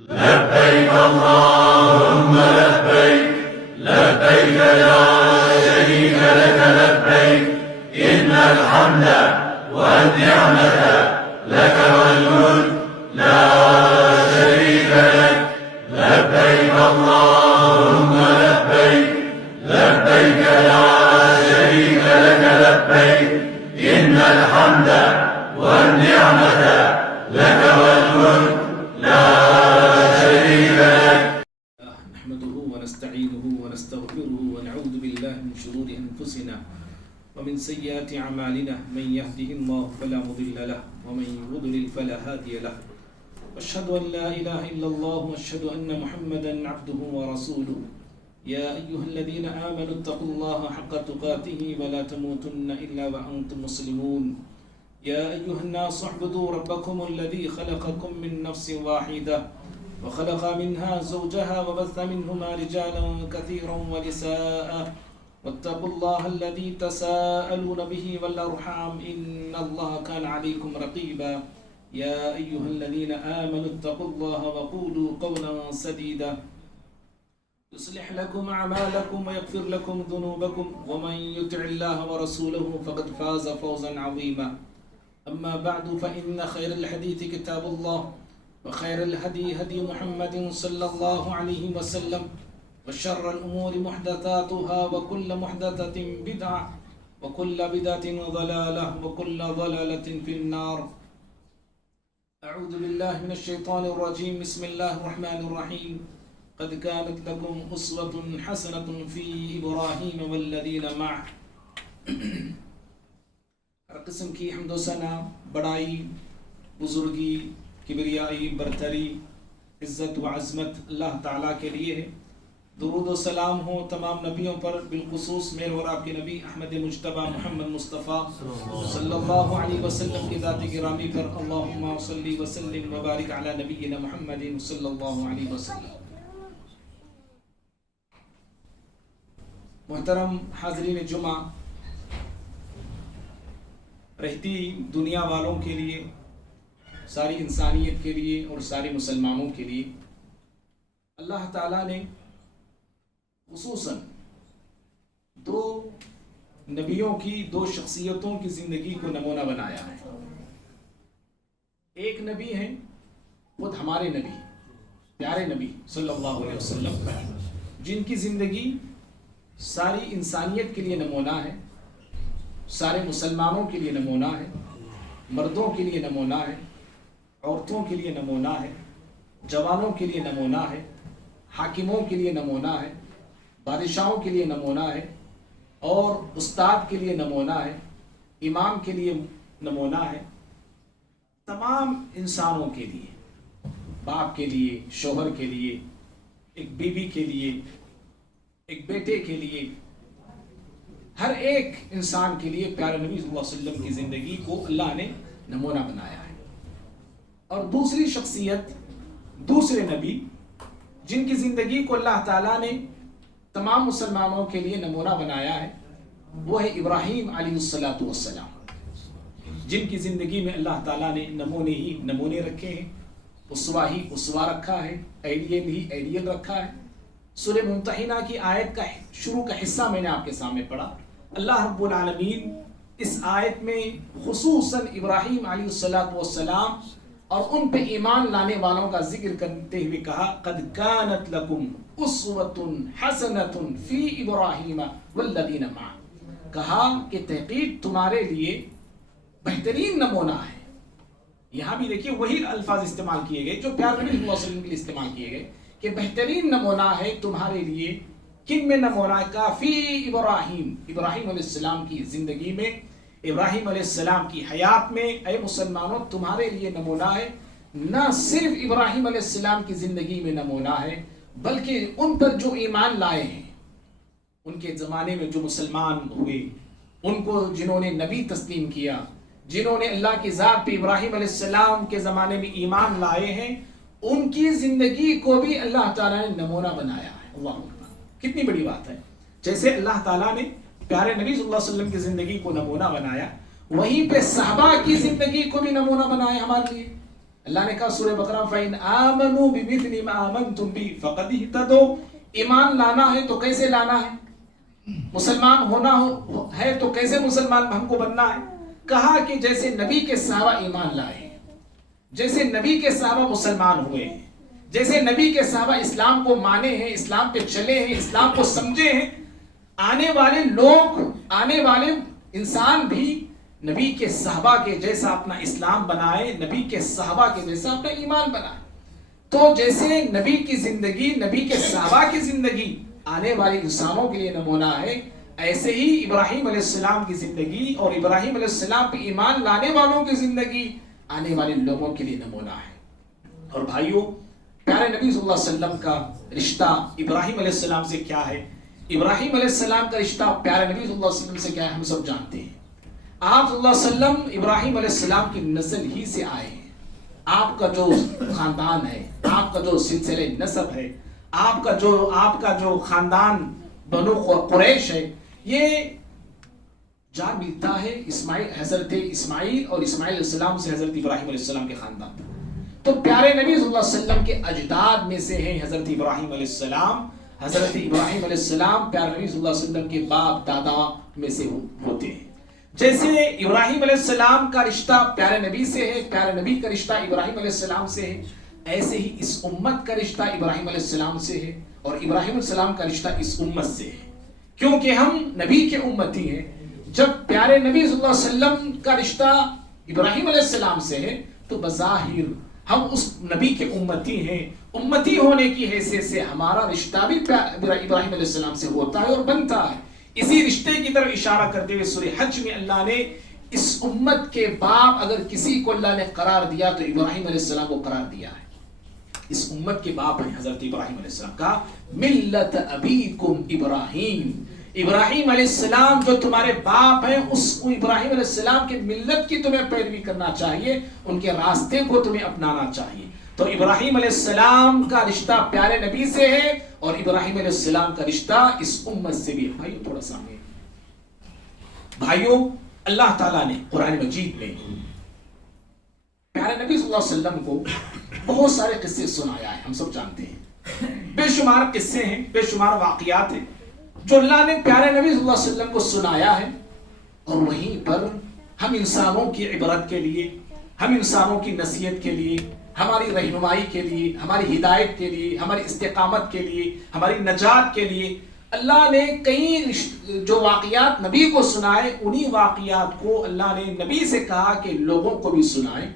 لبيك اللهم لبيك لبيك لا شريك لك لبيك إن الحمد والنعمة لك والملك لا شريك لك لبيك اللهم لبيك لبيك لا شريك لك لبيك إن الحمد والنعمة لك والملك لا شريك لك. نحمده ونستعينه ونستغفره ونعوذ بالله من شرور أنفسنا ومن سيئات أعمالنا من يهده الله فلا مضل له ومن يضلل فلا هادي له وأشهد أن لا إله إلا الله وأشهد أن محمدا عبده ورسوله يا أيها الذين آمنوا اتقوا الله حق تقاته ولا تموتن إلا وأنتم مسلمون يا أيها الناس اعبدوا ربكم الذي خلقكم من نفس واحدة وخلق منها زوجها وبث منهما رجالا كثيرا ونساء واتقوا الله الذي تساءلون به والأرحام إن الله كان عليكم رقيبا يا أيها الذين آمنوا اتقوا الله وقولوا قولا سديدا يصلح لكم أعمالكم ويغفر لكم ذنوبكم ومن يطع الله ورسوله فقد فاز فوزا عظيما أما بعد فإن خير الحديث كتاب الله وخير الهدي هدي محمد صلى الله عليه وسلم وشر الأمور محدثاتها وكل محدثة بدعة وكل بدعة ضلالة وكل ضلالة في النار. أعوذ بالله من الشيطان الرجيم. بسم الله الرحمن الرحيم. قد كانت لكم أسوة حسنة في إبراهيم والذين معه. ہر قسم کی حمد و ثنا، بڑائی، بزرگی، کبریائی، برتری، عزت و عظمت اللہ تعالیٰ کے لیے ہے. درود و سلام ہو تمام نبیوں پر، بالخصوص میرے اور آپ کے نبی احمد مجتبیٰ محمد مصطفیٰ صلی اللہ علیہ وسلم کی ذات گرامی پر. اللہم صلی وسلم وبارک علی نبینا محمد صلی اللہ علیہ وسلم. محترم حاضرین جمعہ، رہتی دنیا والوں کے لیے، ساری انسانیت کے لیے اور سارے مسلمانوں کے لیے اللہ تعالیٰ نے خصوصاً دو نبیوں کی، دو شخصیتوں کی زندگی کو نمونہ بنایا ہے. ایک نبی ہیں خود ہمارے نبی، پیارے نبی صلی اللہ علیہ وسلم، جن کی زندگی ساری انسانیت کے لیے نمونہ ہے، سارے مسلمانوں کے لیے نمونہ ہے، مردوں کے لیے نمونہ ہے، عورتوں کے لیے نمونہ ہے، جوانوں کے لیے نمونہ ہے، حاکموں کے لیے نمونہ ہے، بادشاہوں کے لیے نمونہ ہے، اور استاد کے لیے نمونہ ہے، امام کے لیے نمونہ ہے. تمام انسانوں کے لیے، باپ کے لیے، شوہر کے لیے، ایک بیوی کے لیے، ایک بیٹے کے لیے، ہر ایک انسان کے لیے پیارے نبی صلی اللہ علیہ وسلم کی زندگی کو اللہ نے نمونہ بنایا ہے. اور دوسری شخصیت، دوسرے نبی جن کی زندگی کو اللہ تعالیٰ نے تمام مسلمانوں کے لیے نمونہ بنایا ہے، وہ ہے ابراہیم علیہ السلام، جن کی زندگی میں اللہ تعالیٰ نے نمونے ہی نمونے رکھے ہیں، اسوہ ہی اسوہ رکھا ہے، آئیڈیل ہی آئیڈیل رکھا ہے. سورہ ممتحنہ کی آیت کا شروع کا حصہ میں نے آپ کے سامنے پڑھا. اللہ رب العالمین اس آیت میں خصوصاً ابراہیم علیہ السلام اور ان پہ ایمان لانے والوں کا ذکر کرتے ہوئے کہا قد کانت لکم اسوۃ حسنۃ فی ابراہیم والذین معہ. کہا کہ تحقیق تمہارے لیے بہترین نمونہ ہے. یہاں بھی دیکھیے وہی الفاظ استعمال کیے گئے جو پیارے نبی صلی اللہ علیہ وسلم کے لیے استعمال کیے گئے کہ بہترین نمونہ ہے تمہارے لیے. کن میں نمونہ ہے؟ کافی ابراہیم علیہ السلام کی زندگی میں، ابراہیم علیہ السلام کی حیات میں. اے مسلمانوں، تمہارے لیے نمونہ ہے. نہ صرف ابراہیم علیہ السلام کی زندگی میں نمونہ ہے، بلکہ ان پر جو ایمان لائے ہیں، ان کے زمانے میں جو مسلمان ہوئے، ان کو جنہوں نے نبی تسلیم کیا، جنہوں نے اللہ کی ذات پہ ابراہیم علیہ السلام کے زمانے میں ایمان لائے ہیں، ان کی زندگی کو بھی اللہ تعالیٰ نے نمونہ بنایا ہے. اللہ اکبر، کتنی بڑی بات ہے. جیسے اللہ تعالیٰ نے پیارے نبی صلی اللہ علیہ وسلم کی زندگی کو نمونہ بنایا، وہیں پہ صحابہ کی زندگی کو بھی نمونہ بنایا ہمارے لیے. اللہ نے کہا سورہ بقرہ فَإِنْ آمَنُوا بِمِثْلِ مَا آمَنْتُمْ بِهِ فَقَدِ اهْتَدَوْا. ایمان لانا ہے تو کیسے لانا ہے؟ مسلمان ہونا ہے تو کیسے مسلمان ہم کو بننا ہے؟ کہا کہ جیسے نبی کے صحابہ ایمان لائے، جیسے نبی کے صحابہ مسلمان ہوئے ہیں، جیسے نبی کے صحابہ اسلام کو مانے ہیں، اسلام پہ چلے ہیں، اسلام کو سمجھے ہیں، آنے والے لوگ، آنے والے انسان بھی نبی کے صحابہ کے جیسا اپنا اسلام بنائے، نبی کے صحابہ کے جیسا اپنا ایمان بنائے. تو جیسے نبی کی زندگی، نبی کے صحابہ کی زندگی آنے والے انسانوں کے لیے نمونہ ہے، ایسے ہی ابراہیم علیہ السلام کی زندگی اور ابراہیم علیہ السلام پہ ایمان لانے والوں کی زندگی آنے والے لوگوں کے لیے نمونہ ہے. اور بھائیوں، پیارے نبی صلی اللہ علیہ وسلم کا رشتہ ابراہیم علیہ السلام سے کیا ہے؟ ابراہیم علیہ السلام کا رشتہ پیارے نبی صلی اللہ علیہ وسلم سے کیا ہے؟ ہم سب جانتے ہیں. آپ صلی اللہ علیہ وسلم ابراہیم علیہ السلام کی نسل ہی سے آئے ہیں. آپ کا جو خاندان ہے، آپ کا جو سلسلہ نسب ہے، آپ کا جو خاندان بنو قریش ہے، یہ جا ملتا ہے حضرت اسماعیل اور اسماعیل علیہ السلام سے حضرت ابراہیم علیہ السلام کے خاندان. تو پیارے نبی صلی اللہ علیہ وسلم کے اجداد میں سے ہیں حضرت ابراہیم علیہ السلام. حضرت ابراہیم علیہ السلام پیارے نبی صلی اللہ علیہ وسلم کے باپ دادا میں سے ہوتے ہیں. جیسے ابراہیم علیہ السلام کا رشتہ پیارے نبی سے ہے، پیارے نبی کا رشتہ ابراہیم علیہ السلام سے ہے، ایسے ہی اس امت کا رشتہ ابراہیم علیہ السلام سے ہے اور ابراہیم علیہ السلام کا رشتہ اس امت سے ہے، کیونکہ ہم نبی کے امتی ہیں. جب پیارے نبی صلی اللہ علیہ وسلم کا رشتہ ابراہیم علیہ السلام سے ہے تو بظاہر ہم اس نبی کے امتی ہیں. امتی ہونے کی حیثیت سے ہمارا رشتہ بھی ابراہیم علیہ السلام سے ہوتا ہے اور بنتا ہے. اسی رشتے کی طرف اشارہ کرتے ہوئے سورہ حج میں اللہ نے اس امت کے باپ اگر کسی کو اللہ نے قرار دیا تو ابراہیم علیہ السلام کو قرار دیا ہے. اس امت کے باپ ہیں حضرت ابراہیم علیہ السلام. کا ملت ابیکم ابراہیم، ابراہیم علیہ السلام جو تمہارے باپ ہیں، اس ابراہیم علیہ السلام کی ملت کی تمہیں پیروی کرنا چاہیے، ان کے راستے کو تمہیں اپنانا چاہیے. تو ابراہیم علیہ السلام کا رشتہ پیارے نبی سے ہے اور ابراہیم علیہ السلام کا رشتہ اس امت سے بھی ہے. بھائیو تھوڑا سامنے، بھائیو اللہ تعالیٰ نے قرآن مجید میں پیارے نبی صلی اللہ علیہ وسلم کو بہت سارے قصے سنایا ہے. ہم سب جانتے ہیں بے شمار قصے ہیں، بے شمار واقعات ہیں جو اللہ نے پیارے نبی صلی اللہ علیہ وسلم کو سنایا ہے، اور وہیں پر ہم انسانوں کی عبرت کے لیے، ہم انسانوں کی نصیحت کے لیے، ہماری رہنمائی کے لیے، ہماری ہدایت کے لیے، ہماری استقامت کے لیے، ہماری نجات کے لیے اللہ نے کئی جو واقعات نبی کو سنائے، انہی واقعات کو اللہ نے نبی سے کہا کہ لوگوں کو بھی سنائیں،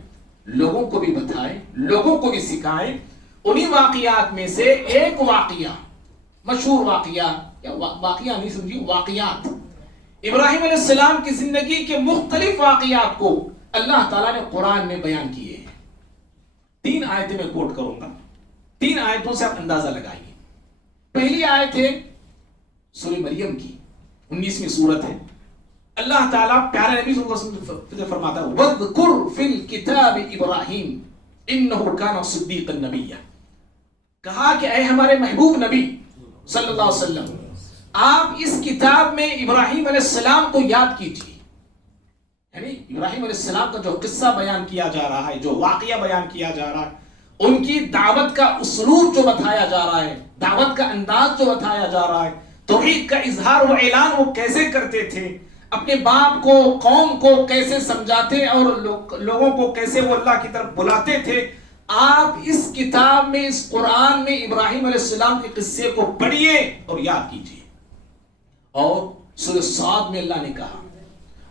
لوگوں کو بھی بتائیں، لوگوں کو بھی سکھائیں. انہی واقعات میں سے ایک واقعہ، مشہور واقعہ، یا واقعہ نہیں سمجھیے، واقعات، ابراہیم علیہ السلام کی زندگی کے مختلف واقعات کو اللہ تعالیٰ نے قرآن میں بیان کیے ہیں. 3 آیتیں میں کوٹ کروں گا، 3 آیتوں سے آپ اندازہ لگائیے. پہلی آیت ہے سورہ مریم کی، 19ویں سورت ہے. اللہ تعالیٰ پیارے نبی صلی اللہ علیہ وسلم سے فرماتا ہے وَاذْكُرْ فِي الْكِتَابِ إِبْرَاهِيمَ إِنَّهُ كَانَ صِدِّيقًا نَبِيًّا. کہا کہ اے ہمارے محبوب نبی صلی اللہ علیہ وسلم، آپ اس کتاب میں ابراہیم علیہ السلام کو یاد کیجیے. یعنی ابراہیم علیہ السلام کا جو قصہ بیان کیا جا رہا ہے، جو واقعہ بیان کیا جا رہا ہے، ان کی دعوت کا اسلوب جو بتایا جا رہا ہے، دعوت کا انداز جو بتایا جا رہا ہے، توحید کا اظہار و اعلان وہ کیسے کرتے تھے، اپنے باپ کو، قوم کو کیسے سمجھاتے اور لوگوں کو کیسے وہ اللہ کی طرف بلاتے تھے. آپ اس کتاب میں، اس قرآن میں ابراہیم علیہ السلام کے قصے کو پڑھیے اور یاد کیجیے. اور سورہ صاد میں اللہ نے کہا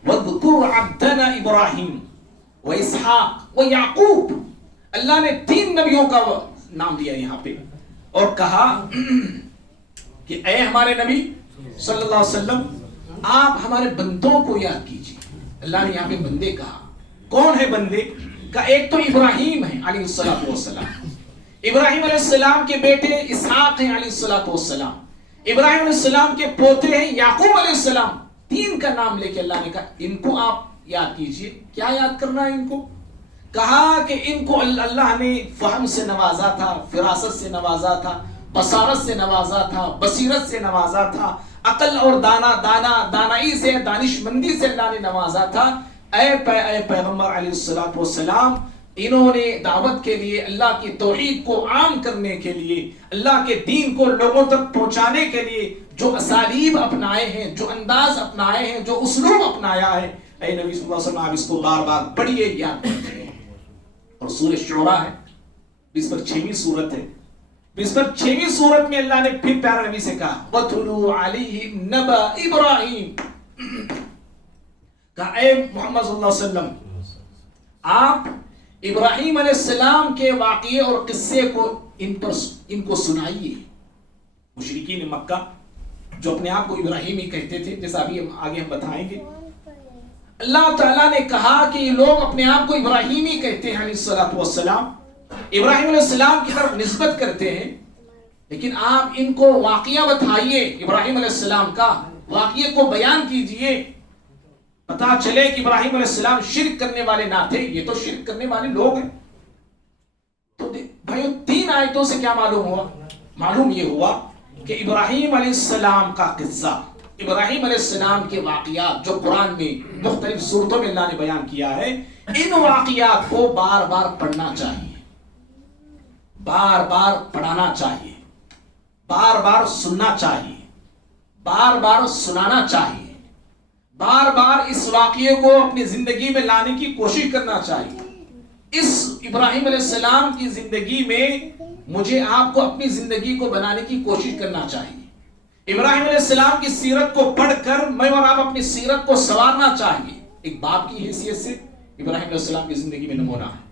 وَاذْكُرْ عَبْدَنَا إِبْرَاهِيمَ وَإِسْحَاقَ وَيَعْقُوبَ. اللہ نے 3 نبیوں کا نام دیا یہاں پہ اور کہا کہ اے ہمارے نبی صلی اللہ علیہ وسلم، آپ ہمارے بندوں کو یاد کیجیے. اللہ نے یہاں پہ بندے کہا. کون ہے بندے؟ کا ایک تو ابراہیم ہے علیہ السلام، ابراہیم علیہ السلام کے بیٹے اسحاق ہیں علیہ السلام، ابراہیم علیہ السلام کے پوتے ہیں یعقوب علیہ السلام. 3 کا نام لے کے اللہ نے کہا ان کو آپ یاد کیجئے. کیا یاد کرنا ہے ان کو؟ کہا کہ ان کو اللہ نے فہم سے نوازا تھا، فراست سے نوازا تھا، بصارت سے نوازا تھا، بصیرت سے نوازا تھا، عقل اور دانائی سے، دانش مندی سے اللہ نے نوازا تھا. اے پیغمبر علیہ السلام انہوں نے دعوت کے لیے، اللہ کی توحید کو عام کرنے کے لیے، اللہ کے دین کو لوگوں تک پہنچانے کے لیے جو اسالیب اپنائے ہیں، جو انداز اپنائے ہیں، جو اسلوب اپنایا ہے، اے نبی صلی اللہ علیہ وسلم آپ اس کو بار بار پڑھیے، یاد کرتے ہیں. اور سورہ شعراء ہے، اس پر 6ویں سورت ہے، اس پر 6ویں سورت میں اللہ نے پھر پیارے نبی سے کہا وَاتْلُو عَلَيْهِمْ نَبَأَ إِبْرَاهِيمَ، کہا اے محمد صلی اللہ علیہ وسلم آپ ابراہیم علیہ السلام کے واقعے اور قصے کو ان کو سنائیے. مشرکین مکہ جو اپنے آپ کو ابراہیمی کہتے تھے، جیسا ابھی آگے ہم بتائیں گے، اللہ تعالیٰ نے کہا کہ یہ لوگ اپنے آپ کو ابراہیمی کہتے ہیں، علیہ الصلوۃ والسلام ابراہیم علیہ السلام کی طرف نسبت کرتے ہیں، لیکن آپ ان کو واقعہ بتائیے، ابراہیم علیہ السلام کا واقعے کو بیان کیجئے، پتا چلے کہ ابراہیم علیہ السلام شرک کرنے والے نہ تھے، یہ تو شرک کرنے والے لوگ ہیں. تو بھائیو 3 آیتوں سے کیا معلوم ہوا؟ معلوم یہ ہوا کہ ابراہیم علیہ السلام کا قصہ، ابراہیم علیہ السلام کے واقعات جو قرآن میں مختلف صورتوں میں اللہ نے بیان کیا ہے، ان واقعات کو بار بار پڑھنا چاہیے، بار بار پڑھانا چاہیے، بار بار سننا چاہیے، بار بار سنانا چاہیے، بار بار اس واقعے کو اپنی زندگی میں لانے کی کوشش کرنا چاہیے. اس ابراہیم علیہ السلام کی زندگی میں مجھے آپ کو اپنی زندگی کو بنانے کی کوشش کرنا چاہیے. ابراہیم علیہ السلام کی سیرت کو پڑھ کر میں اور آپ اپنی سیرت کو سنوارنا چاہیے. ایک باپ کی حیثیت سے ابراہیم علیہ السلام کی زندگی میں نمونہ ہے،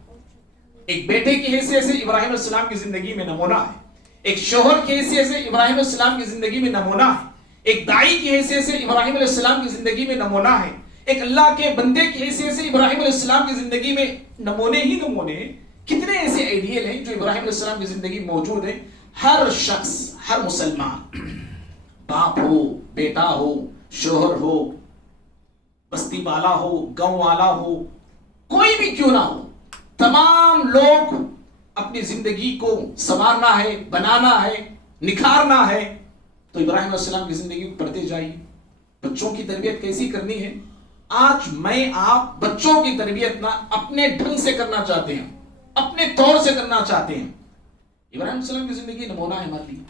ایک بیٹے کی حیثیت سے ابراہیم علیہ السلام کی زندگی میں نمونہ ہے، ایک شوہر کی حیثیت سے ابراہیم علیہ السلام کی زندگی میں نمونہ ہے، ایک داعی کی حیثیت سے ابراہیم علیہ السلام کی زندگی میں نمونہ ہے، ایک اللہ کے بندے کی حیثیت سے ابراہیم علیہ السلام کی زندگی میں نمونے ہی نمونے. کتنے ایسے آئیڈیل ہیں جو ابراہیم علیہ السلام کی زندگی میں موجود ہیں. ہر شخص، ہر مسلمان، باپ ہو، بیٹا ہو، شوہر ہو، بستی والا ہو، گاؤں والا ہو، کوئی بھی کیوں نہ ہو، تمام لوگ اپنی زندگی کو سنوارنا ہے، بنانا ہے، نکھارنا ہے. تو ابراہیم علیہ السلام کی زندگی کو پڑھتے جائیے. بچوں کی تربیت کیسی کرنی ہے؟ آج میں آپ بچوں کی تربیت نہ اپنے ڈھنگ سے کرنا چاہتے ہیں، اپنے طور سے کرنا چاہتے ہیں. ابراہیم علیہ السلام کی زندگی نمونہ ہے ہمارے لیے.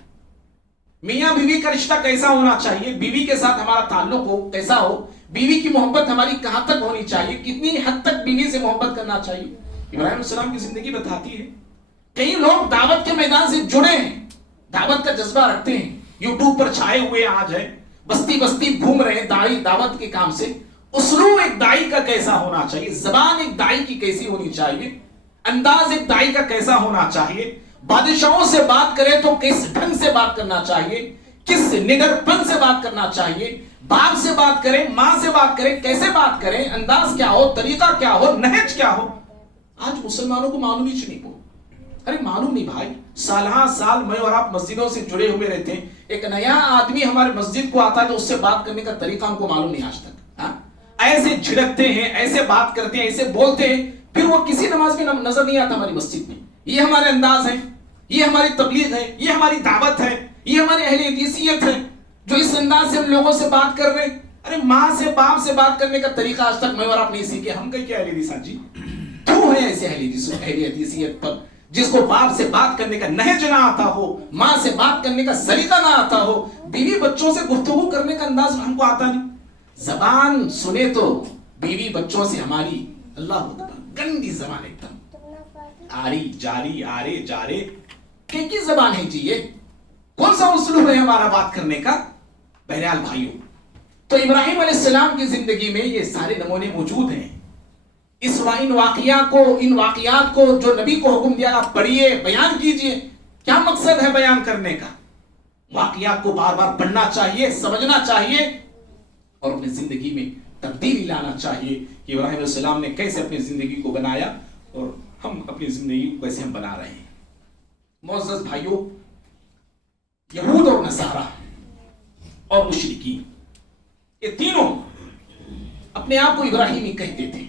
میاں بیوی کا رشتہ کیسا ہونا چاہیے، بیوی کے ساتھ ہمارا تعلق ہو کیسا ہو، بیوی کی محبت ہماری کہاں تک ہونی چاہیے، کتنی حد تک بیوی سے محبت کرنا چاہیے، ابراہیم علیہ السلام کی زندگی بتاتی ہے. کئی لوگ دعوت کے میدان سے جڑے ہیں، دعوت کا جذبہ رکھتے ہیں، یوٹیوب پر چھائے ہوئے آج ہے، بستی بستی گھوم رہے ہیں داعی دعوت کے کام سے. اسلوب ایک داعی کا کیسا ہونا چاہیے، زبان ایک داعی کی کیسی ہونی چاہیے، انداز ایک داعی کا کیسا ہونا چاہیے، بادشاہوں سے بات کرے تو کس ڈھنگ سے بات کرنا چاہیے، کس نگر پن سے بات کرنا چاہیے، باپ سے بات کریں، ماں سے بات کریں، کیسے بات کریں، انداز کیا ہو، طریقہ کیا ہو، نہج کیا ہو. آج مسلمانوں کو معلوم ہی نہیں ہو. ارے معلوم نہیں بھائی، سالہ سال میں اور آپ مسجدوں سے جڑے ہوئے رہتے ہیں، ایک نیا آدمی ہمارے مسجد کو آتا ہے تو اس سے بات کرنے کا طریقہ ہم کو معلوم نہیں آج تک. ایسے جھڑکتے ہیں، ایسے بات کرتے ہیں، ایسے بولتے ہیں، پھر وہ کسی نماز میں نظر نہیں آتا ہماری مسجد میں. یہ ہمارے انداز ہیں، یہ ہماری تبلیغ ہے، یہ ہماری دعوت ہے، یہ ہماری اہل حدیثیت ہے جو اس انداز سے ہم لوگوں سے بات کر رہے ہیں. ارے ماں سے باپ سے بات کرنے کا طریقہ آج تک میں اور آپ نہیں سیکھے. ہم کہیں کیا اہل حدیث جی کیوں ہے ایسے اہل حدیثیت پر جس کو باپ سے بات کرنے کا نہج نہ آتا ہو، ماں سے بات کرنے کا سلیقہ نہ آتا ہو، بیوی بچوں سے گفتگو کرنے کا انداز ہم کو آتا نہیں. زبان سنے تو بیوی بچوں سے ہماری اللہ اکبر گندی زبان ایک دم آری جاری آرے جارے کی زبان ہے جی. یہ کون سا اسلوب ہے ہمارا بات کرنے کا؟ بہرحال بھائیوں، تو ابراہیم علیہ السلام کی زندگی میں یہ سارے نمونے موجود ہیں. ان واقعات کو جو نبی کو حکم دیا آپ پڑھیے، بیان کیجئے. کیا مقصد ہے بیان کرنے کا؟ واقعات کو بار بار پڑھنا چاہیے، سمجھنا چاہیے اور اپنی زندگی میں تبدیلی لانا چاہیے کہ ابراہیم علیہ السلام نے کیسے اپنی زندگی کو بنایا اور ہم اپنی زندگی کو کیسے ہم بنا رہے ہیں. معزز بھائیوں، یہود اور نصارہ اور مشرکین یہ تینوں اپنے آپ کو ابراہیمی کہتے تھے.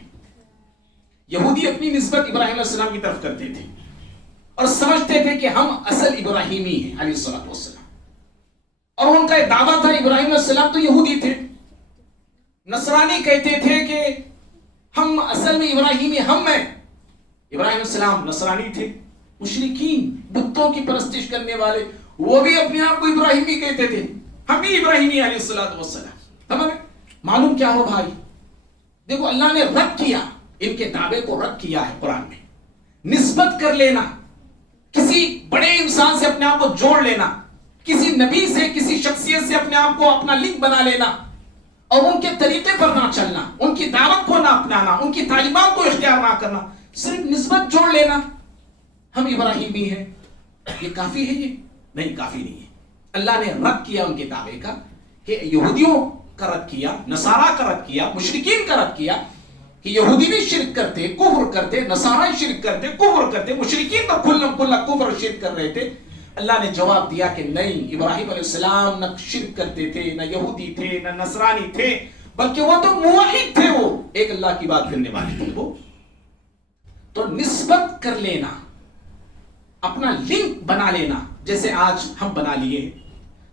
یہودی اپنی نسبت ابراہیم علیہ السلام کی طرف کرتے تھے اور سمجھتے تھے کہ ہم اصل ابراہیمی ہیں علیہ الصلوۃ والسلام، اور ان کا ایک دعویٰ تھا ابراہیم علیہ السلام تو یہودی تھے. نصرانی کہتے تھے کہ ہم اصل میں ابراہیمی ہم ہیں، ابراہیم السلام نصرانی تھے، مشرکین بتوں کی پرستش کرنے والے، وہ بھی اپنے آپ کو ابراہیمی کہتے تھے، ہم بھی ابراہیمی علیہ الصلوۃ والسلام. تمام. معلوم کیا ہو بھائی، دیکھو اللہ نے رد کیا، ان کے دعوے کو رد کیا ہے قرآن میں. نسبت کر لینا، کسی بڑے انسان سے اپنے آپ کو جوڑ لینا، کسی نبی سے کسی شخصیت سے اپنے آپ کو اپنا لنک بنا لینا اور ان کے طریقے پر نہ چلنا، ان کی دعوت کو نہ اپنانا، ان کی تعلیمات کو اختیار نہ کرنا، صرف نسبت جوڑ لینا ہم ابراہیمی ہیں، یہ کافی ہے؟ یہ نہیں، کافی نہیں ہے. اللہ نے رد کیا ان کے دعوے کا، کہ یہودیوں کا رد کیا، نصارہ کا رد کیا، مشرکین کا رد کیا کہ یہودی بھی شرک کرتے، کفر کرتے، نصارہ شرک کرتے، کفر کرتے، مشرکین تو کھلم کھلا کفر شرک کر رہے تھے. اللہ نے جواب دیا کہ نہیں، ابراہیم علیہ السلام نہ شرک کرتے تھے، نہ یہودی تھے، نہ نصرانی تھے، بلکہ وہ تو موحد تھے، وہ ایک اللہ کی بات کرنے والے تھے. وہ تو نسبت کر لینا، اپنا لنک بنا لینا، جیسے آج ہم بنا لیے.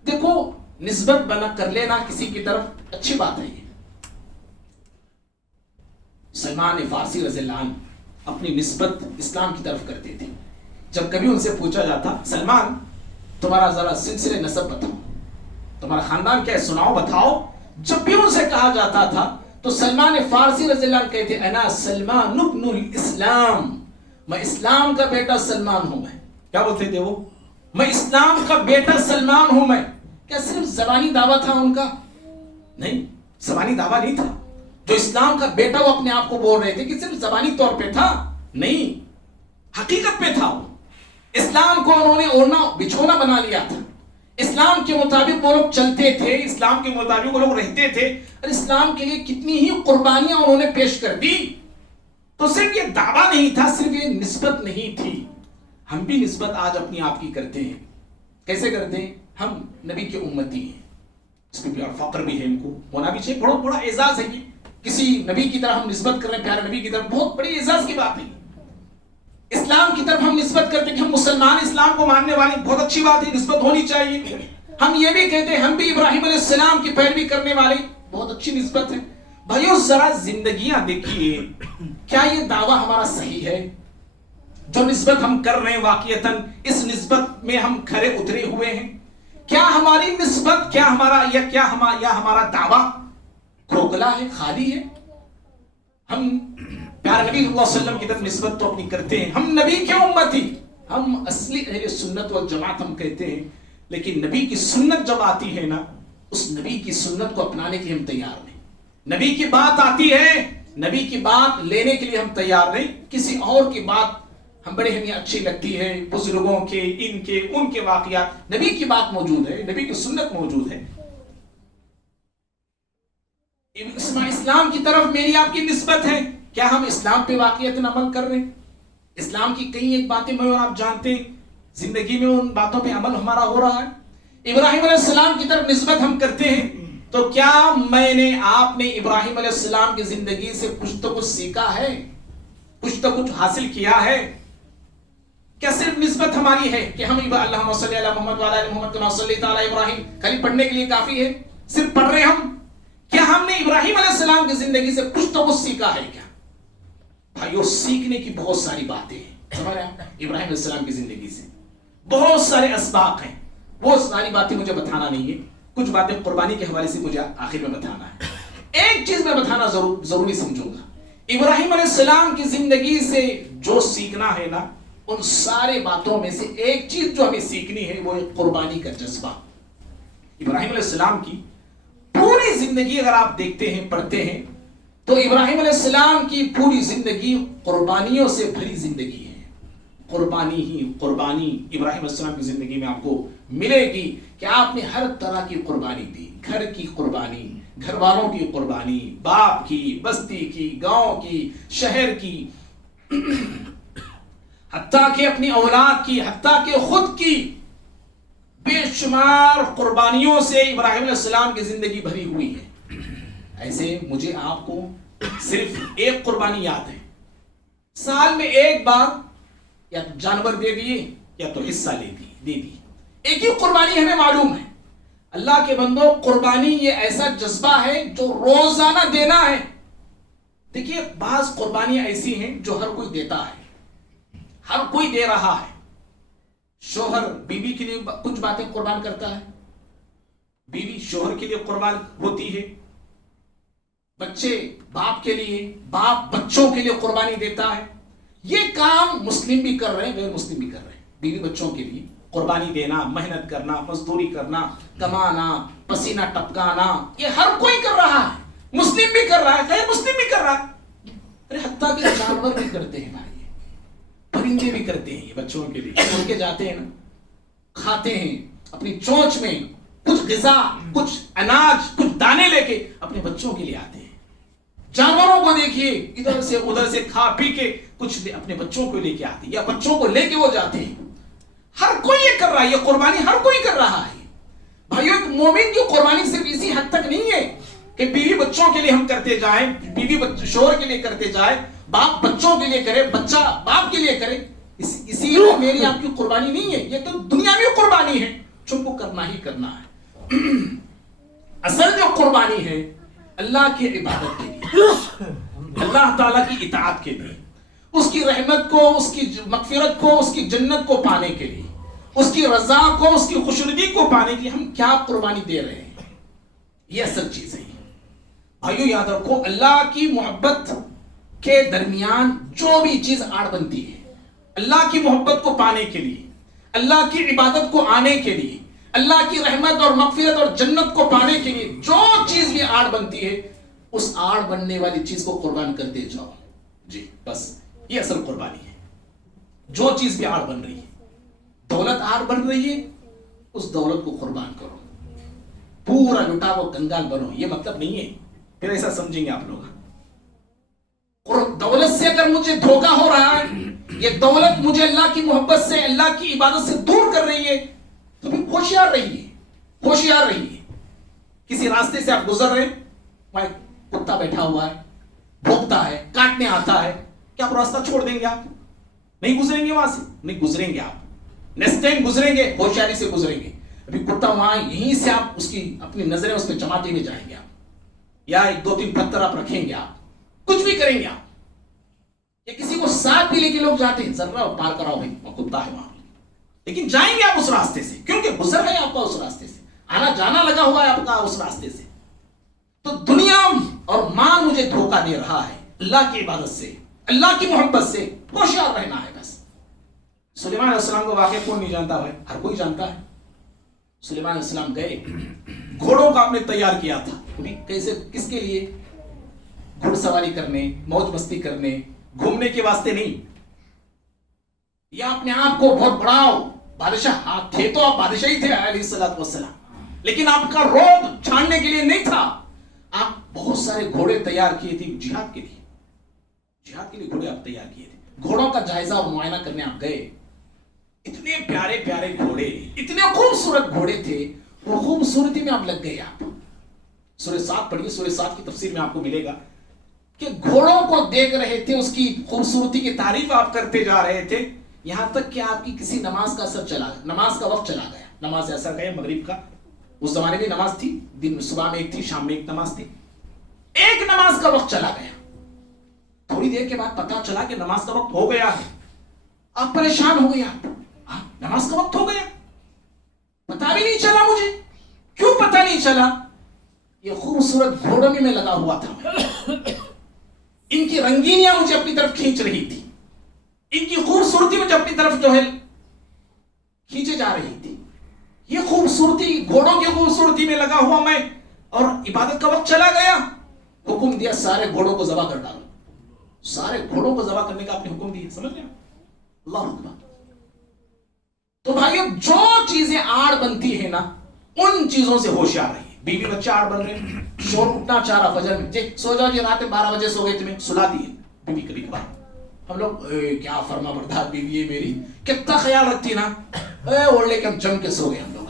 دیکھو نسبت بنا کر لینا کسی کی طرف اچھی بات ہے. سلمان فارسی رضی اللہ عنہ اپنی نسبت اسلام کی طرف کرتے تھے. جب کبھی ان سے پوچھا جاتا سلمان تمہارا ذرا سلسلہ نسب بتاؤ، تمہارا خاندان کیا ہے سناؤ بتاؤ، جب بھی ان سے کہا جاتا تھا تو سلمان فارسی رضی اللہ عنہ کہتے انا سلمان ابن الاسلام، میں اسلام کا بیٹا سلمان ہوں. میں کیا بولتے تھے وہ؟ میں اسلام کا بیٹا سلمان ہوں. میں کیا صرف زبانی دعویٰ تھا ان کا؟ نہیں، زبانی دعویٰ نہیں تھا. جو اسلام کا بیٹا وہ اپنے آپ کو بول رہے تھے کہ صرف زبانی طور پہ تھا؟ نہیں، حقیقت پہ تھا. وہ اسلام کو انہوں نے اوڑھنا بچھونا بنا لیا تھا. اسلام کے مطابق وہ لوگ چلتے تھے، اسلام کے مطابق وہ لوگ رہتے تھے، اور اسلام کے لیے کتنی ہی قربانیاں انہوں نے پیش کر دی. تو صرف یہ دعویٰ نہیں تھا، صرف یہ نسبت نہیں تھی. ہم بھی نسبت آج اپنی آپ کی کرتے ہیں. کیسے کرتے ہیں؟ ہم نبی کے امتی ہیں، اس میں بھی فخر بھی ہے، ان کو ہونا بھی چاہیے. بہت بڑا اعزاز ہے. یہ کسی نبی کی طرف ہم نسبت کر رہے ہیں، پیارے نبی کی طرف، بہت بڑی اعزاز کی بات ہے. اسلام کی طرف ہم نسبت کرتے ہیں کہ ہم مسلمان، اسلام کو ماننے والے، بہت اچھی بات ہے، نسبت ہونی چاہیے. ہم یہ بھی کہتے ہیں ہم بھی ابراہیم علیہ السلام کی پیروی کرنے والے، بہت اچھی نسبت ہے. بھائیو ذرا زندگیاں دیکھیے، کیا یہ دعویٰ ہمارا صحیح ہے؟ جو نسبت ہم کر رہے ہیں واقعتاً اس نسبت میں ہم کھرے اترے ہوئے ہیں؟ کیا ہماری نسبت، کیا ہمارا دعویٰ کھوکھلا ہے، خالی ہے؟ ہم پیارے نبی صلی اللہ علیہ وسلم کی طرف نسبت تو اپنی کرتے ہیں، ہم نبی کے امتی، ہم اصلی اہل سنت والجماعت ہم کہتے ہیں، لیکن نبی کی سنت جب آتی ہے نا، اس نبی کی سنت کو اپنانے کے لیے ہم تیار نہیں. نبی کی بات آتی ہے، نبی کی بات لینے کے لیے ہم تیار نہیں. کسی اور کی بات ہم بڑے ہمیں اچھی لگتی ہے، بزرگوں کے، ان کے واقعات. نبی کی بات موجود ہے، نبی کی سنت موجود ہے. اسلام کی طرف میری آپ کی نسبت ہے، کیا ہم اسلام پہ واقعیت عمل کر رہے ہیں؟ اسلام کی کئی ایک باتیں میں اور آپ جانتے ہیں، زندگی میں ان باتوں پہ عمل ہمارا ہو رہا ہے. ابراہیم علیہ السلام کی طرف نسبت ہم کرتے ہیں، تو کیا میں نے، آپ نے ابراہیم علیہ السلام کی زندگی سے کچھ تو کچھ سیکھا ہے، کچھ تو کچھ حاصل کیا ہے؟ کیا صرف نسبت ہماری ہے کہ ہم اللہم صلی علی محمد وعلی آل محمد کما صلیت علی ابراہیم خالی پڑھنے کے لیے کافی ہے؟ صرف پڑھ رہے ہم؟ کیا ہم نے ابراہیم علیہ السلام کی زندگی سے کچھ تو کچھ سیکھا ہے کیا؟ بھائیو سیکھنے کی بہت ساری باتیں ہیں. سمجھ رہے ہیں؟ ابراہیم علیہ السلام کی زندگی سے بہت سارے اسباق ہیں. وہ ساری باتیں مجھے بتانا نہیں ہے، کچھ باتیں قربانی کے حوالے سے مجھے آخر میں بتانا ہے. ایک چیز میں بتانا ضروری سمجھوں گا، ابراہیم علیہ السلام کی زندگی سے جو سیکھنا ہے نا، ان سارے باتوں میں سے ایک چیز جو ہمیں سیکھنی ہے وہ ہے قربانی کا جذبہ. ابراہیم علیہ السلام کی پوری زندگی اگر آپ دیکھتے ہیں، پڑھتے ہیں، تو ابراہیم علیہ السلام کی پوری زندگی قربانیوں سے بھری زندگی ہے. قربانی ہی قربانی ابراہیم علیہ السلام کی زندگی میں آپ کو ملے گی کہ آپ نے ہر طرح کی قربانی دی. گھر کی قربانی، گھر والوں کی قربانی، باپ کی، بستی کی، گاؤں کی، شہر کی، حتیٰ کہ اپنی اولاد کی، حتیٰ کہ خود کی. بے شمار قربانیوں سے ابراہیم علیہ السلام کی زندگی بھری ہوئی ہے. ایسے مجھے آپ کو صرف ایک قربانی یاد ہے، سال میں ایک بار یا تو جانور دے دیے یا تو حصہ دے دی. ایک ہی قربانی ہمیں معلوم ہے. اللہ کے بندوں، قربانی یہ ایسا جذبہ ہے جو روزانہ دینا ہے. دیکھیے بعض قربانیاں ایسی ہیں جو ہر کوئی دیتا ہے، کوئی دے رہا ہے. شوہر بیوی کے لیے کچھ باتیں قربان کرتا ہے, بیوی شوہر کے لیے قربان ہوتی ہے, بچے باپ کے لیے, باپ بچوں کے لیے قربانی دیتا ہے. یہ کام مسلم بھی کر رہے ہیں, غیر مسلم بھی کر رہے ہیں. بیوی بچوں کے لیے قربانی دینا, محنت کرنا, مزدوری کرنا, کمانا, پسینہ ٹپکانا, یہ ہر کوئی کر رہا ہے. مسلم بھی کر رہا ہے, غیر مسلم بھی کر رہا ہے. ارے حتیٰ کہ جانور بھی کرتے ہیں بھائی, پرندے بھی کرتے ہیں یہ بچوں کے لیے. اڑ کے جاتے ہیں نا, کھاتے ہیں اپنی چونچ میں کچھ غذا, کچھ اناج, کچھ دانے لے کے اپنے بچوں کے لیے آتے ہیں. جانوروں کو دیکھیے, ادھر سے ادھر سے کھا پی کے کچھ اپنے بچوں کو لے کے آتے ہیں, یا بچوں کو لے کے وہ جاتے ہیں. ہر کوئی یہ کر رہا ہے, یہ قربانی ہر کوئی کر رہا ہے. بھائیو, ایک مومن کی قربانی صرف اسی حد تک نہیں ہے کہ بیوی بچوں کے لیے ہم کرتے جائیں, بیوی شوہر کے لیے کرتے جائے, باپ بچوں کے لیے کرے, بچہ باپ کے لیے کرے. اسی لیے میری آپ کی قربانی نہیں ہے, یہ تو دنیاوی قربانی ہے, تم کو کرنا ہی کرنا ہے. اصل جو قربانی ہے اللہ کی عبادت کے لیے, اللہ تعالیٰ کی اطاعت کے لیے, اس کی رحمت کو, اس کی مغفرت کو, اس کی جنت کو پانے کے لیے, اس کی رضا کو, اس کی خوشنودی کو پانے کے لیے ہم کیا قربانی دے رہے ہیں, یہ اصل چیز ہے. بھائیو یاد رکھو, اللہ کی محبت کے درمیان جو بھی چیز آڑ بنتی ہے, اللہ کی محبت کو پانے کے لیے, اللہ کی عبادت کو آنے کے لیے, اللہ کی رحمت اور مغفرت اور جنت کو پانے کے لیے جو چیز بھی آڑ بنتی ہے, اس آڑ بننے والی چیز کو قربان کرتے جاؤ. جی بس یہ اصل قربانی ہے. جو چیز بھی آڑ بن رہی ہے, دولت آڑ بن رہی ہے, اس دولت کو قربان کرو, پورا لٹا وہ کنگال بنو. یہ مطلب نہیں ہے, پھر ایسا سمجھیں گے آپ لوگ, دولت سے اگر مجھے دھوکا ہو رہا ہے, یہ دولت مجھے اللہ کی محبت سے, اللہ کی عبادت سے دور کر رہی ہے, تو پھر ہوشیار رہیے, ہوشیار رہیے. کسی راستے سے آپ گزر رہے ہیں, وہاں کتا بیٹھا ہوا ہے, بھونکتا ہے, کاٹنے آتا ہے, کیا آپ راستہ چھوڑ دیں گے؟ آپ نہیں گزریں گے وہاں سے, نہیں گزریں گے. آپ نیکسٹ ٹائم گزریں گے, ہوشیاری سے گزریں گے. ابھی کتا وہاں, یہیں سے آپ اس کی اپنی نظریں اس پہ جماتے ہوئے جائیں گے آپ, یا ایک دو تین پتھر آپ رکھیں گے, آپ کچھ بھی کریں گے آپ. یا کسی کو ساتھ بھی لے کے لوگ جاتے ہیں, ذرا پار کراؤ بھائی, وہ کتا ہے وہاں, لیکن جائیں گے آپ اس راستے سے, کیونکہ گزر ہے آپ کا اس راستے سے, آنا جانا لگا ہوا ہے آپ کا اس راستے سے. تو دنیا اور مال مجھے دھوکہ دے رہا ہے, اللہ کی عبادت سے, اللہ کی محبت سے ہوشیار رہنا ہے بس. سلیمان علیہ السلام کو واقعہ کون نہیں جانتا بھائی, ہر کوئی جانتا ہے. سلیمان علیہ السلام گئے, گھوڑوں کا آپ نے تیار کیا تھا, کیسے, کس کے لیے؟ گھڑ سواری کرنے, موج مستی کرنے, گھومنے کے واسطے نہیں. یا اپنے آپ کو بہت بڑا بادشاہ, آپ تھے تو آپ بادشاہ ہی تھے علیہ الصلوۃ والسلام, لیکن آپ کا روب چھاڑنے کے لیے نہیں تھا. آپ بہت سارے گھوڑے تیار کیے تھے جہاد کے لیے, جہاد کے لیے گھوڑے آپ تیار کیے تھے. گھوڑوں کا جائزہ اور معائنہ کرنے آپ گئے. اتنے پیارے پیارے گھوڑے, اتنے خوبصورت گھوڑے تھے, وہ خوبصورتی میں آپ لگ گئے. آپ سورہ 7 پڑھیے, سورہ 7 کی تفسیر میں آپ کو ملے گا کہ گھوڑوں کو دیکھ رہے تھے, اس کی خوبصورتی کی تعریف آپ کرتے جا رہے تھے, یہاں تک کہ آپ کی کسی نماز کا اثر چلا گیا, نماز کا وقت چلا گیا. نماز اثر گیا مغرب کا, اس زمانے میں نماز تھی, دن صبح میں ایک تھی, شام میں ایک نماز تھی. ایک نماز کا وقت چلا گیا. تھوڑی دیر کے بعد پتا چلا کہ نماز کا وقت ہو گیا ہے. آپ پریشان ہو گئے, آپ نماز کا وقت ہو گیا, پتا بھی نہیں چلا مجھے. کیوں پتا نہیں چلا؟ یہ خوبصورت گھوڑوں میں لگا ہوا تھا, ان کی رنگینیاں مجھے اپنی طرف کھینچ رہی تھی, ان کی خوبصورتی مجھے اپنی طرف جو ہے کھینچے جا رہی تھی. یہ خوبصورتی, گھوڑوں کی خوبصورتی میں لگا ہوا میں, اور عبادت کا وقت چلا گیا. حکم دیا سارے گھوڑوں کو ذبح کر ڈالو. سارے گھوڑوں کو ذبح کرنے کا آپ نے حکم دیا, سمجھ گیا؟ اللہ اکبر. تو بھائیو, جو چیزیں آڑ بنتی ہیں نا, ان چیزوں سے ہوشیار رہیے. بیوی بچہ آڑ بن رہے ہیں, شور اٹھنا چاہ رہا فجر میں, جی سو جاؤ جی, رات میں 12 بجے سو گئے, تمہیں سلا دیے بیوی. کبھی کبھار ہم لوگ کیا فرما بردار بیوی ہے میری, کتنا خیال رکھتی نا, اوڑھ لے کے ہم جم کے سو گئے. ہم لوگ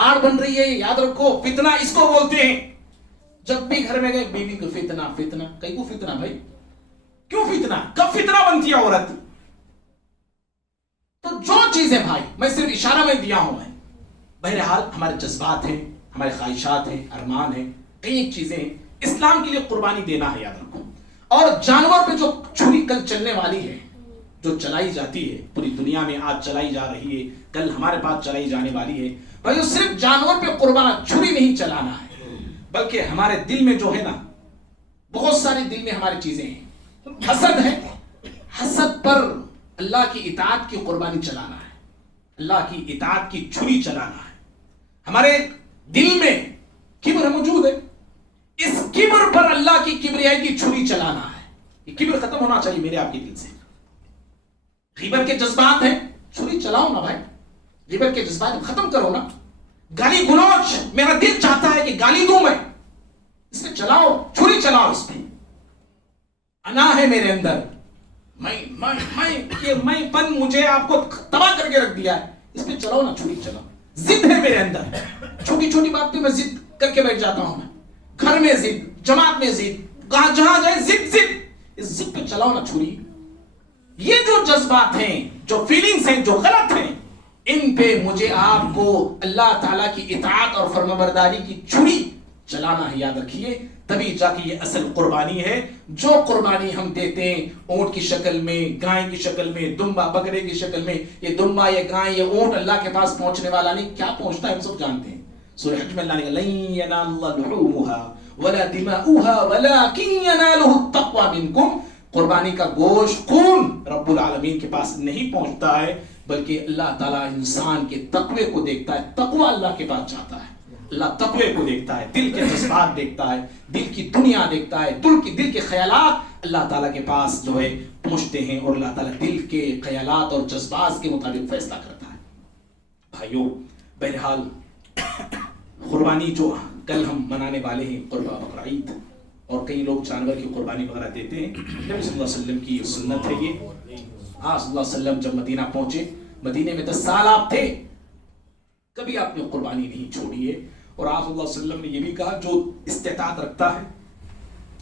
آڑ بن رہی ہے, یاد رکھو, فتنہ اس کو بولتے ہیں. جب بھی گھر میں گئے, بیوی کو فتنہ, فتنہ, کئی کو فتنہ بھائی, کیوں فتنہ, کب فتنہ بنتی ہے عورت؟ تو جو چیزیں بھائی, میں صرف اشارہ میں دیا ہوں, میں بہرحال ہمارے جذبات ہیں, ہمارے خواہشات ہیں, ارمان ہیں, کئی چیزیں ہیں. اسلام کے لیے قربانی دینا ہے, یاد رکھو. اور جانور پہ جو چھری کل چلنے والی ہے, جو چلائی جاتی ہے پوری دنیا میں، آج چلائی جا رہی ہے، کل ہمارے پاس چلائی جانے والی ہے، بھائی صرف جانور پہ قربان چھری نہیں چلانا ہے، بلکہ ہمارے دل میں جو ہے نا، بہت سارے دل میں ہماری چیزیں ہیں، حسد ہے، حسد پر اللہ کی اطاعت کی قربانی چلانا ہے، اللہ کی اطاعت کی چھری چلانا ہے۔ ہمارے دل میں کبر موجود ہے، اس کبر پر اللہ کی کبریائی کی چھری چلانا ہے۔ یہ کبر ختم ہونا چاہیے میرے آپ کے دل سے۔ غیبت کے جذبات ہیں، چھری چلاؤ نا بھائی، غیبت کے جذبات ختم کرو نا۔ گالی گلوچ، میرا دل چاہتا ہے کہ گالی دوں میں، اس میں چلاؤ، چھری چلاؤ اس پہ۔ انا ہے میرے اندر، میں پن مجھے آپ کو تباہ کر کے رکھ دیا ہے، اس پہ چلاؤ نا، چھری چلاؤ۔ ضد ہے میرے اندر، چھوٹی چھوٹی بات پہ میں ضد کر کے بیٹھ جاتا ہوں، میں گھر میں ضد، جماعت میں ضد، جہاں جائے ضد، اس ضد پہ چلاؤ نا چھری۔ یہ جو جذبات ہیں، جو فیلنگز ہیں، جو غلط ہیں، ان پہ مجھے آپ کو اللہ تعالیٰ کی اطاعت اور فرمانبرداری کی چھری چلانا ہے، یاد رکھیے، تبھی جا کے یہ اصل قربانی ہے۔ جو قربانی ہم دیتے ہیں اونٹ کی شکل میں، گائے کی شکل میں، دمبا بکرے کی شکل میں، یہ دمبا، یہ گائے، یہ اونٹ اللہ کے پاس پہنچنے والا نہیں، کیا پہنچتا ہے ہم سب جانتے ہیں۔ سورہ حج میں اللہ نے کہا لن ينال الله لحومها ولا دماؤها ولكن يناله التقوى منكم۔ قربانی کا گوشت، خون رب العالمین کے پاس نہیں پہنچتا ہے، بلکہ اللہ تعالیٰ انسان کے تقوی کو دیکھتا ہے۔ تقوی اللہ کے پاس جاتا ہے، اللہ تقوی کو دیکھتا ہے، دل کے جذبات دیکھتا ہے، دل کی دنیا دیکھتا ہے، دل کے خیالات اللہ تعالیٰ کے پاس جو ہے پہنچتے ہیں، اور اللہ تعالیٰ دل کے خیالات اور جذبات کے مطابق فیصلہ کرتا ہے۔ بھائیو، بہرحال قربانی جو کل ہم منانے والے ہیں، قربان بقر عید، اور کئی لوگ جانور کی قربانی وغیرہ دیتے ہیں، نبی صلی اللہ علیہ وسلم کی سنت ہے یہ۔ آپ صلی اللہ علیہ وسلم جب مدینہ پہنچے، مدینے میں 10 سال آپ تھے، کبھی آپ نے قربانی نہیں چھوڑی ہے، اور آپ صلی اللہ علیہ وسلم نے یہ بھی کہا جو استطاعت رکھتا ہے،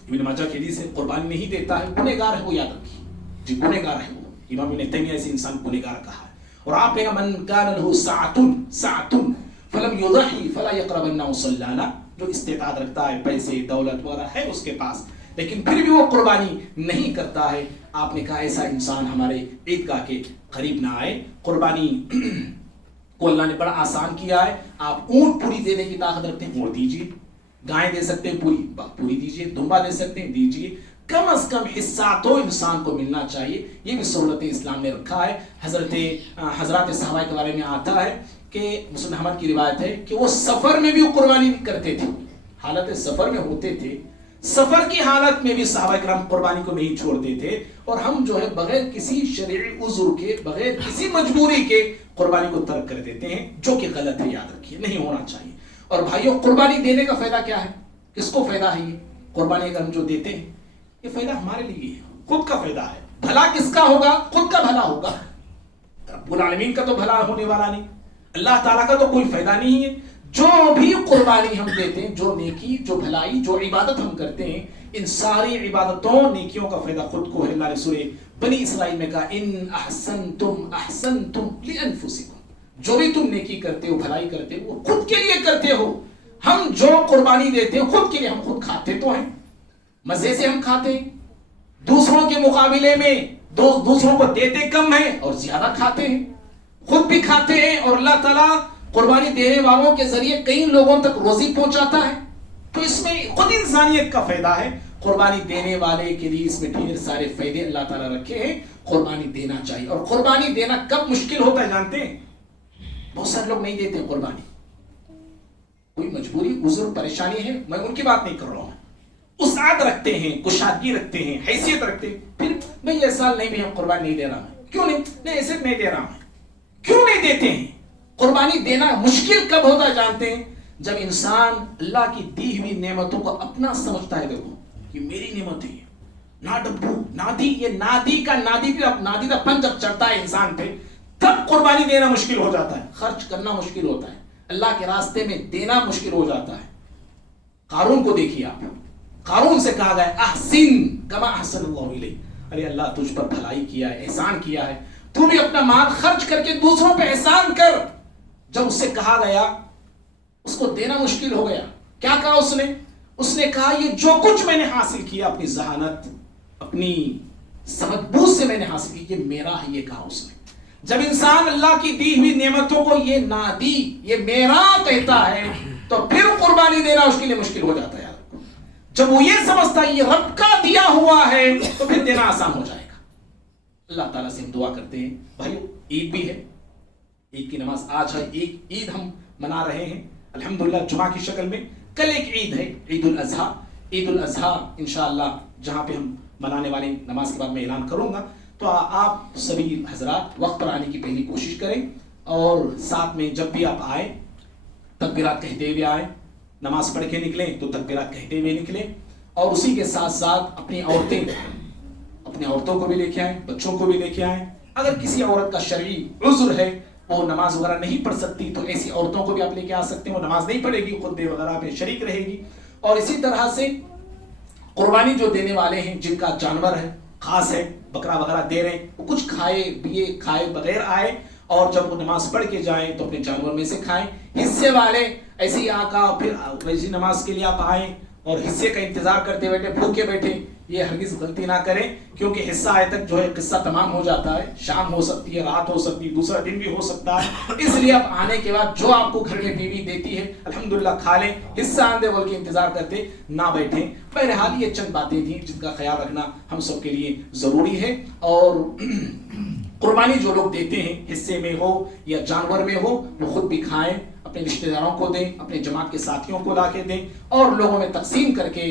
ابن ماجہ کے حدیث ہے، قربانی نہیں دیتا ہے گنہگار ہے وہ، یاد رکھیے جی، گنہگار ہے وہ۔ امام ابن تیمیہ ایسے انسان گنہگار کہا ہے، اور آپ نے کہا من کان له ساعۃ فلم یضحی فلا یقربن مصلانا، جو استطاعت رکھتا ہے، پیسے دولت وغیرہ ہے اس کے پاس، لیکن پھر بھی وہ قربانی نہیں کرتا ہے، آپ نے کہا ایسا انسان ہمارے عیدگاہ کے قریب نہ آئے۔ قربانی کو اللہ نے بڑا آسان کیا ہے، آپ اونٹ پوری دینے کی طاقت رکھتے ہیں اونٹ دیجیے، گائے دے سکتے ہیں پوری دیجیے، دمبا دے سکتے ہیں دیجیے، کم از کم حصہ تو انسان کو ملنا چاہیے۔ یہ بھی سہولت اسلام نے رکھا ہے۔ حضرات صحابہ کے بارے میں آتا ہے کہ مسلم احمد کی روایت ہے کہ وہ سفر میں بھی قربانی کرتے تھے، حالت سفر میں ہوتے تھے، سفر کی حالت میں بھی صحابہ کرام قربانی کو نہیں چھوڑتے تھے، اور ہم جو ہے بغیر کسی شرعی عذر کے، بغیر کسی مجبوری کے قربانی کو ترک کر دیتے ہیں، جو کہ غلط ہے، یاد رکھیے، نہیں ہونا چاہیے۔ اور بھائیوں، قربانی دینے کا فائدہ کیا ہے؟ کس کو فائدہ ہے یہ قربانی اگر ہم جو دیتے ہیں؟ یہ فائدہ ہمارے لیے ہے، خود کا فائدہ ہے۔ بھلا کس کا ہوگا؟ خود کا بھلا ہوگا، رب العالمین کا تو بھلا ہونے والا نہیں، اللہ تعالیٰ کا تو کوئی فائدہ نہیں ہے۔ جو بھی قربانی ہم دیتے ہیں، جو نیکی، جو بھلائی، جو عبادت ہم کرتے ہیں، ان ساری عبادتوں، نیکیوں کا فائدہ خود کو ہے۔ اللہ نے سورہ بنی اسرائیل میں کہا ان احسنتم احسنتم لانفسکم، جو بھی تم نیکی کرتے ہو، بھلائی کرتے ہو، وہ خود کے لیے کرتے ہو۔ ہم جو قربانی دیتے ہیں خود کے لیے، ہم خود کھاتے تو ہیں، مزے سے ہم کھاتے ہیں، دوسروں کے مقابلے میں دوسروں کو دیتے کم ہیں اور زیادہ کھاتے ہیں، خود بھی کھاتے ہیں، اور اللہ تعالیٰ قربانی دینے والوں کے ذریعے کئی لوگوں تک روزی پہنچاتا ہے۔ تو اس میں خود انسانیت کا فائدہ ہے۔ قربانی دینے والے کے لیے اس میں ڈھیر سارے فائدے اللہ تعالیٰ رکھے ہیں، قربانی دینا چاہیے۔ اور قربانی دینا کب مشکل ہوتا ہے جانتے ہیں؟ بہت سارے لوگ نہیں دیتے قربانی، کوئی مجبوری، عذر، پریشانی ہے، میں ان کی بات نہیں کر رہا ہوں، وسعت رکھتے ہیں، کشادگی رکھتے ہیں، حیثیت رکھتے ہیں، پھر میں یہ سال نہیں بھی ہم قربانی نہیں دے رہا ہوں، کیوں نہیں ایسے نہیں دے رہا ہوں، کیوں نہیں دیتے ہیں؟ قربانی دینا مشکل کب ہوتا ہے جانتے ہیں؟ جب انسان اللہ کی دی ہوئی نعمتوں کو اپنا سمجھتا ہے، دیکھو یہ میری نعمت ہے، نہ ڈبو نادی، یہ نادی کا پن جب چڑھتا ہے انسان پہ، تب قربانی دینا مشکل ہو جاتا ہے، خرچ کرنا مشکل ہوتا ہے، اللہ کے راستے میں دینا مشکل ہو جاتا ہے۔ قارون کو دیکھیے آپ، قارون سے کہا گیا احسن کما احسن اللہ الیک، ارے اللہ تجھ پر بھلائی کیا ہے، احسان کیا ہے، تو بھی اپنا مال خرچ کر کے دوسروں پہ احسان کر۔ جب اس سے کہا گیا، اس کو دینا مشکل ہو گیا، کیا کہا اس نے کہا یہ جو کچھ میں نے حاصل کیا، اپنی ذہانت، اپنی سمجھ بوجھ سے میں نے حاصل کی کہ میرا ہے، یہ کہا اس نے. جب انسان اللہ کی دی ہوئی نعمتوں کو یہ نہ دی، یہ میرا کہتا ہے، تو پھر قربانی دینا اس کے لیے مشکل ہو جاتا ہے. جب وہ یہ سمجھتا ہے یہ رب کا دیا ہوا ہے تو پھر دینا آسان ہو جائے گا. اللہ تعالیٰ سے ہم دعا کرتے ہیں. بھائیو عید بھی ہے، عید کی نماز آج ہے، عید ہم منا رہے ہیں الحمدللہ جمعہ کی شکل میں. کل ایک عید ہے، عید الاضحیٰ. عید الاضحیٰ انشاءاللہ جہاں پہ ہم منانے والے نماز کے بعد میں اعلان کروں گا، تو آپ سبھی حضرات وقت پر آنے کی پہلی کوشش کریں، اور ساتھ میں جب بھی آپ آئیں تکبیرات کہتے ہوئے آئیں. نماز پڑھ کے نکلیں تو تکبیرات کہتے ہوئے نکلیں، اور اسی کے ساتھ ساتھ اپنی عورتوں کو بھی لے کے آئیں، بچوں کو بھی لے کے آئیں. اگر کسی عورت کا شرعی عذر ہے، وہ نماز وغیرہ نہیں پڑھ سکتی، تو ایسی عورتوں کو بھی آپ لے کے آ سکتے ہیں. وہ نماز نہیں پڑھے گی، خطبے وغیرہ پہ شریک رہے گی. اور اسی طرح سے قربانی جو دینے والے ہیں، جن کا جانور ہے خاص ہے، بکرا وغیرہ دے رہے ہیں، وہ کچھ کھائے بغیر آئے، اور جب وہ نماز پڑھ کے جائیں تو اپنے جانور میں سے کھائیں. حصے والے ایسے ہی آقا پھر ویسی نماز کے لیے آپ آئیں اور حصے کا انتظار کرتے بیٹھے، بھوکے بیٹھے، یہ ہرگز غلطی نہ کریں، کیونکہ حصہ آئے تک جو ہے قصہ تمام ہو جاتا ہے. شام ہو سکتی ہے، رات ہو سکتی ہے، دوسرا دن بھی ہو سکتا ہے. اس لیے آپ آنے کے بعد جو آپ کو گھر میں بیوی دیتی ہے الحمدللہ کھا لیں. حصہ آندے بول کے انتظار کرتے نہ بیٹھیں. بہرحال یہ چند باتیں تھیں جن کا خیال رکھنا ہم سب کے لیے ضروری ہے. اور قربانی جو لوگ دیتے ہیں حصے میں ہو یا جانور میں ہو، وہ خود بھی کھائیں، اپنے رشتہ داروں کو دیں، اپنے جماعت کے ساتھیوں کو لا کے دیں، اور لوگوں میں تقسیم کر کے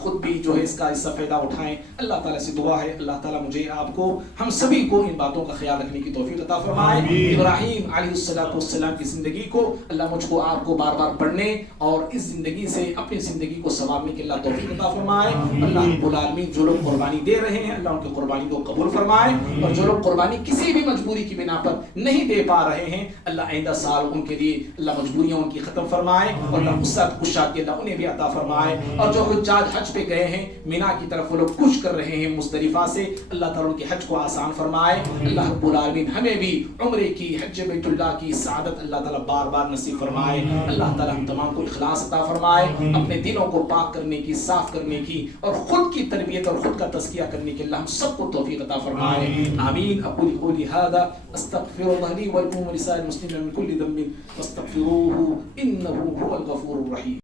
خود بھی جو ہے اس کا فائدہ اٹھائیں. اللہ تعالیٰ سے دعا ہے اللہ تعالیٰ مجھے آپ کو ہم سبھی کو ان باتوں کا خیال رکھنے کی توفیق عطا فرمائے. ابراہیم علیہ السلام کی زندگی کو اللہ مجھ کو آپ کو بار بار پڑھنے اور اس زندگی سے اپنی زندگی کو سنوارنے کی اللہ توفیق عطا فرمائے. اللہ رب العالمین جو لوگ قربانی دے رہے ہیں اللہ ان کی قربانی کو قبول فرمائے، اور جو لوگ قربانی کسی بھی مجبوری کی بنا پر نہیں دے پا رہے ہیں اللہ آئندہ سال ان کے لیے اللہ مجبوریاں ان کی ختم فرمائے، اور اللہ کشادگی اللہ انہیں بھی عطا فرمائے. اور جو حجاج حج پہ گئے ہیں مینا کی طرف وہ لوگ کوچ کر رہے ہیں مزدلفہ سے، اللہ تعالیٰ ان کے حج کو آسان فرمائے. اللہ رب العالمین ہمیں بھی عمرے کی حج بیت اللہ کی سعادت اللہ تعالیٰ بار بار نصیب فرمائے. اللہ تعالیٰ ہم تمام کو اخلاص عطا فرمائے، اپنے دلوں کو پاک کرنے کی، صاف کرنے کی، اور خود کی تربیت اور خود کا تزکیہ کرنے کی اللہ ہم سب کو توفیق عطا فرمائے. آمین. اقول قولی هذا استغفر الله لي ولكم ولسائر المسلمين من كل ذنب فاستغفروه انه هو الغفور الرحيم.